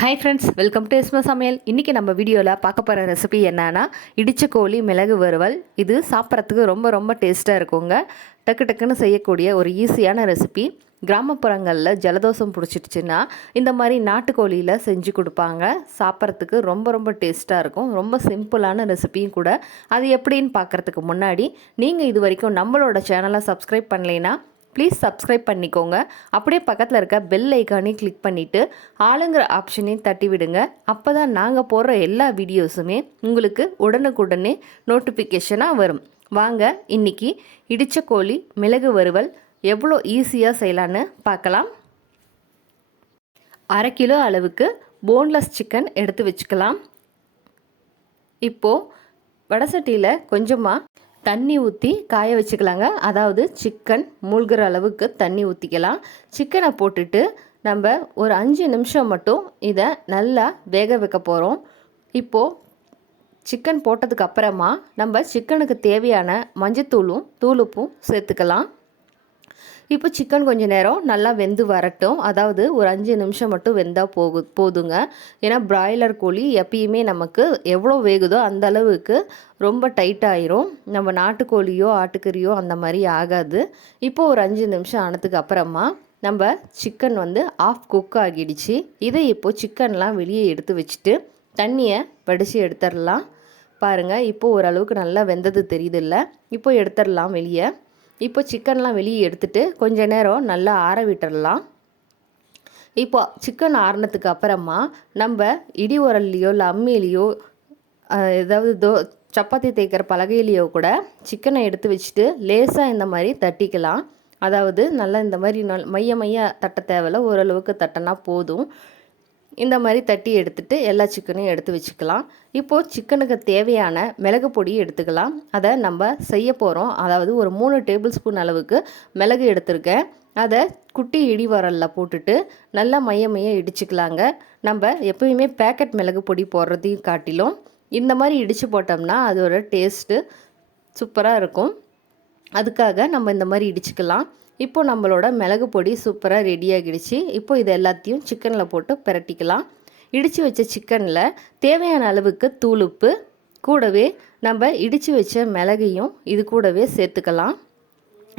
Hi friends, welcome to எஸ்மா சமையல். இன்றைக்கி நம்ம வீடியோவில் பார்க்க போகிற ரெசிபி என்னன்னா இடிச்ச கோழி மிளகு வறுவல். இது சாப்பிட்றதுக்கு ரொம்ப ரொம்ப டேஸ்ட்டாக இருக்குங்க. டக்கு டக்குன்னு செய்யக்கூடிய ஒரு ஈஸியான ரெசிபி. கிராமப்புறங்களில் ஜலதோஷம் பிடிச்சிடுச்சுன்னா இந்த மாதிரி நாட்டுக்கோழியில் செஞ்சு கொடுப்பாங்க. சாப்பிட்றதுக்கு ரொம்ப ரொம்ப டேஸ்ட்டாக இருக்கும். ரொம்ப சிம்பிளான ரெசிபியும் கூட. அது எப்படின்னு பார்க்குறதுக்கு முன்னாடி நீங்கள் இது வரைக்கும் நம்மளோட சேனலை சப்ஸ்கிரைப் பண்ணலைன்னா ப்ளீஸ் சப்ஸ்கிரைப் பண்ணிக்கோங்க. அப்படியே பக்கத்தில் இருக்க பெல் ஐக்கானையும் கிளிக் பண்ணிவிட்டு ஆளுங்கிற ஆப்ஷனையும் தட்டி விடுங்க. அப்போ தான் நாங்கள் போடுற எல்லா வீடியோஸுமே உங்களுக்கு உடனுக்குடனே நோட்டிஃபிகேஷனாக வரும். வாங்க இன்றைக்கி இடிச்ச கோழி மிளகு வறுவல் எவ்வளோ ஈஸியாக செய்யலான்னு பார்க்கலாம். 1/2 கிலோ அளவுக்கு போன்லெஸ் சிக்கன் எடுத்து வச்சுக்கலாம். இப்போது வடசட்டியில் கொஞ்சமாக தண்ணி ஊற்றி காய வச்சுக்கலாங்க. அதாவது சிக்கன் மூழ்கிற அளவுக்கு தண்ணி ஊற்றிக்கலாம். சிக்கனை போட்டுட்டு நம்ம ஒரு 5 நிமிஷம் மட்டும் இதை நல்லா வேக வைக்க போகிறோம். இப்போது சிக்கன் போட்டதுக்கு அப்புறமா நம்ம சிக்கனுக்கு தேவையான மஞ்சத்தூளும் தூளுப்பும் சேர்த்துக்கலாம். இப்போ சிக்கன் கொஞ்சம் நேரம் நல்லா வெந்து வரட்டும். அதாவது ஒரு 5 நிமிஷம் மட்டும் வெந்தால் போதுங்க. ஏன்னா பிராய்லர் கோழி எப்பயுமே நமக்கு எவ்வளோ வேகுதோ அந்த அளவுக்கு ரொம்ப டைட்டாகிரும். நம்ம நாட்டுக்கோழியோ ஆட்டுக்கறியோ அந்த மாதிரி ஆகாது. இப்போ ஒரு 5 நிமிஷம் ஆனதுக்கு அப்புறமா நம்ம சிக்கன் ஆஃப் குக் ஆகிடுச்சு. இதை இப்போது சிக்கன்லாம் வெளியே எடுத்து வச்சுட்டு தண்ணியை வடித்து எடுத்துடலாம். பாருங்கள், இப்போது ஓரளவுக்கு நல்லா வெந்தது தெரியுதில்ல. இப்போ எடுத்துடலாம் வெளியே. இப்போ சிக்கன்லாம் வெளியே எடுத்துட்டு கொஞ்ச நேரம் நல்லா ஆற விட்டுடலாம். இப்போ சிக்கன் ஆறினதுக்கு அப்புறமா நம்ம இடி உரல்லையோ இல்லை அம்மியிலையோ ஏதாவது சப்பாத்தி தேய்க்கிற பலகையிலையோ கூட சிக்கனை எடுத்து வச்சுட்டு லேசாக இந்த மாதிரி தட்டிக்கலாம். அதாவது நல்லா இந்த மாதிரி மைய தட்ட தேவையில்ல, ஓரளவுக்கு தட்டினா போதும். இந்த மாதிரி தட்டி எடுத்துகிட்டு எல்லா சிக்கனையும் எடுத்து வச்சுக்கலாம். இப்போது சிக்கனுக்கு தேவையான மிளகு பொடி எடுத்துக்கலாம். அதை நம்ம செய்ய போகிறோம். அதாவது ஒரு 3 டேபிள் ஸ்பூன் அளவுக்கு மிளகு எடுத்திருக்கேன். அதை குட்டி இடி வரலில் போட்டுட்டு நல்லா மைய இடிச்சுக்கலாங்க. நம்ம எப்போயுமே பேக்கெட் மிளகு பொடி போடுறதையும் காட்டிலும் இந்த மாதிரி இடித்து போட்டோம்னா அதோட டேஸ்ட்டு சூப்பராக இருக்கும். அதுக்காக நம்ம இந்த மாதிரி இடிச்சுக்கலாம். இப்போ நம்மளோட மிளகு பொடி சூப்பராக ரெடி ஆகிடுச்சு. இப்போ இது எல்லாத்தையும் சிக்கனில் போட்டு பிரட்டிக்கலாம். இடித்து வச்ச சிக்கனில் தேவையான அளவுக்கு தூளுப்பு கூடவே நம்ம இடித்து வச்ச மிளகையும் இது கூடவே சேர்த்துக்கலாம்.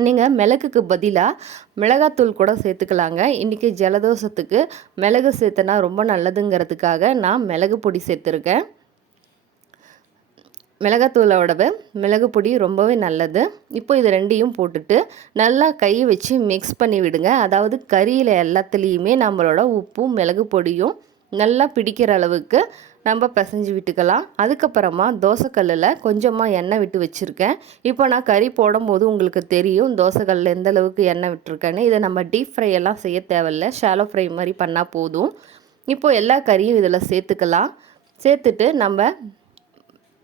நீங்கள் மிளகுக்கு பதிலாக மிளகாத்தூள் கூட சேர்த்துக்கலாங்க. இன்றைக்கி ஜலதோஷத்துக்கு மிளகு சேர்த்தனா ரொம்ப நல்லதுங்கிறதுக்காக நான் மிளகு பொடி சேர்த்துருக்கேன். மிளகாத்தூளோட மிளகு பொடி ரொம்பவே நல்லது. இப்போ இது ரெண்டையும் போட்டுட்டு நல்லா கை வச்சு மிக்ஸ் பண்ணி விடுங்க. அதாவது கறியில் எல்லாத்துலேயுமே நம்மளோட உப்பும் மிளகு பொடியும் நல்லா பிடிக்கிற அளவுக்கு நம்ம பிசைஞ்சு விட்டுக்கலாம். அதுக்கப்புறமா தோசைக்கல்லில் கொஞ்சமாக எண்ணெய் விட்டு வச்சுருக்கேன். இப்போ நான் கறி போடும்போது உங்களுக்கு தெரியும் தோசைக்கல்லில் எந்த அளவுக்கு எண்ணெய் விட்டுருக்கேன்னு. இதை நம்ம டீப் ஃப்ரை எல்லாம் செய்ய தேவையில்ல, ஷாலோ ஃப்ரை மாதிரி பண்ணால் போதும். இப்போது எல்லா கறியும் இதில் சேர்த்துக்கலாம். சேர்த்துட்டு நம்ம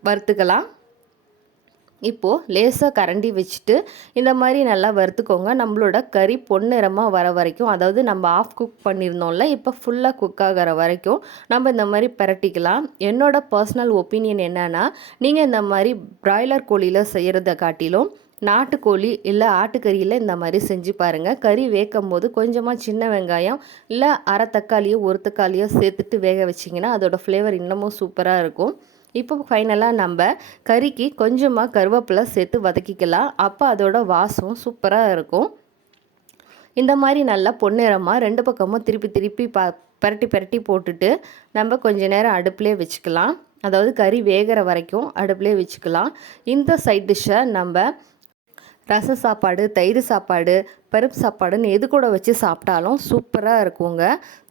வறுத்துக்கலாம். இப்போது லேசாக கரண்டி வச்சுட்டு இந்த மாதிரி நல்லா வறுத்துக்கோங்க. நம்மளோட கறி பொன்னிறமாக வர வரைக்கும், அதாவது நம்ம ஆஃப் குக் பண்ணியிருந்தோம்ல, இப்போ ஃபுல்லாக குக் ஆகிற வரைக்கும் நம்ம இந்த மாதிரி பிரட்டிக்கலாம். என்னோட பர்சனல் ஒப்பீனியன் என்னென்னா, நீங்கள் இந்த மாதிரி பிராய்லர் கோழியில் செய்கிறத காட்டிலும் நாட்டுக்கோழி இல்லை ஆட்டுக்கறியில் இந்த மாதிரி செஞ்சு பாருங்கள். கறி வேக்கும் போது கொஞ்சமாக சின்ன வெங்காயம் இல்லை அரை தக்காளியோ ஒரு தக்காளியோ சேர்த்துட்டு வேக வச்சிங்கன்னா அதோடய ஃப்ளேவர் இன்னமும் சூப்பராக இருக்கும். இப்போ ஃபைனலாக நம்ம கறிக்கு கொஞ்சமாக கருவேப்பிலை சேர்த்து வதக்கிக்கலாம். அப்போ அதோட வாசம் சூப்பராக இருக்கும். இந்த மாதிரி நல்லா பொன்னிறமாக 2 பக்கமும் திருப்பி பரட்டி போட்டுட்டு நம்ம கொஞ்ச நேரம் அடுப்புலேயே வச்சுக்கலாம். அதாவது கறி வேகிற வரைக்கும் அடுப்புலேயே வச்சுக்கலாம். இந்த சைட் டிஷ்ஷை நம்ம ரச சாப்பாடு, தயிர் சாப்பாடு, பருப்பு சாப்பாடுன்னு எது கூட வச்சு சாப்பிட்டாலும் சூப்பராக இருக்குங்க.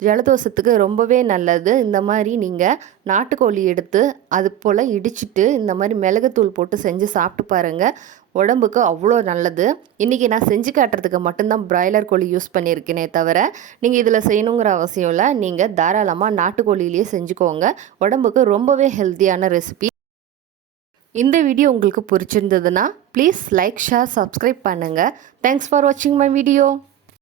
ஜலதோஷத்துக்கு ரொம்பவே நல்லது. இந்த மாதிரி நீங்கள் நாட்டுக்கோழி எடுத்து அது போல் இடிச்சிட்டு இந்த மாதிரி மிளகுத்தூள் போட்டு செஞ்சு சாப்பிட்டு பாருங்கள். உடம்புக்கு அவ்வளோ நல்லது. இன்றைக்கி நான் செஞ்சு காட்டுறதுக்கு மட்டும்தான் பிராய்லர் கோழி யூஸ் பண்ணியிருக்கேனே தவிர நீங்கள் இதில் செய்யணுங்கிற அவசியம் இல்லை. நீங்கள் தாராளமாக நாட்டுக்கோழிலேயே செஞ்சுக்கோங்க. உடம்புக்கு ரொம்பவே ஹெல்த்தியான ரெசிபி. இந்த வீடியோ உங்களுக்கு பிடிச்சிருந்ததுன்னா ப்ளீஸ் லைக், ஷேர், சப்ஸ்கிரைப் பண்ணுங்கள். தேங்க்ஸ் ஃபார் வாட்சிங் மை வீடியோ.